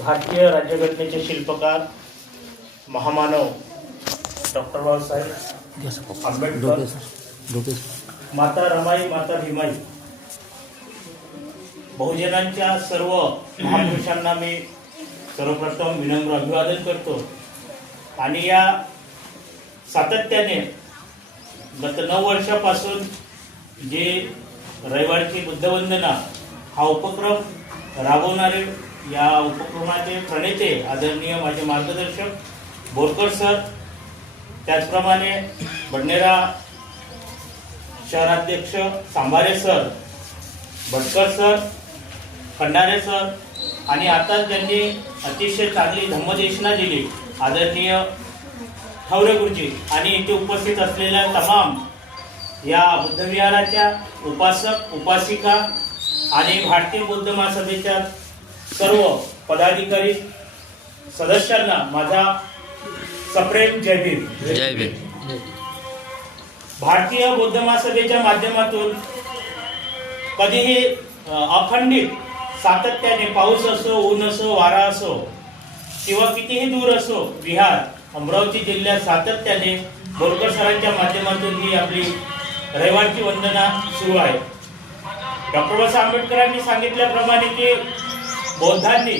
भारतीय राज्यघटनेचे शिल्पकार महामानव डॉक्टर बाबासाहेब आंबेडकर, माता रमाई, माता भीमाई, बहुजनांच्या सर्व महापुरुषांना मी सर्वप्रथम विनम्र अभिवादन करतो। आणि या सातत्याने गत 9 वर्षापासून जे रविवारची बुद्धवंदना हा उपक्रम राबवणारे, या उपक्रमाचे प्रणेते आदरणीय माझे मार्गदर्शक बोरकर सर, त्याचप्रमाणे बडनेरा शहराध्यक्ष Sambhare sir, Bhatkar sir, Khandare sir, आणि आता त्यांनी अतिशय चांगली धम्मदेशना दिली आदरणीय ठवरे गुरुजी, आणि इथे उपस्थित असलेल्या तमाम या बुद्धविहाराच्या उपासक उपासिका आणि भारतीय बौद्ध महासभेच्या सर्व पदाधिकारी सदस्यांना माझा सप्रेम जय भीम। जय भीम। भारतीय बौद्ध महासभेच्या माध्यमातून कधीही अखंडित सातत्याने पाऊस असो, ऊन असो, वारा असो किंवा कितीही दूर असो, विहार अमरावती जिल्ह्यात सातत्याने बोरकर सरांच्या माध्यमातून ही आपली रविवारची वंदना सुरू आहे। डॉक्टर बाबासाहेब आंबेडकरांनी सांगितल्याप्रमाणे की बौद्धांनी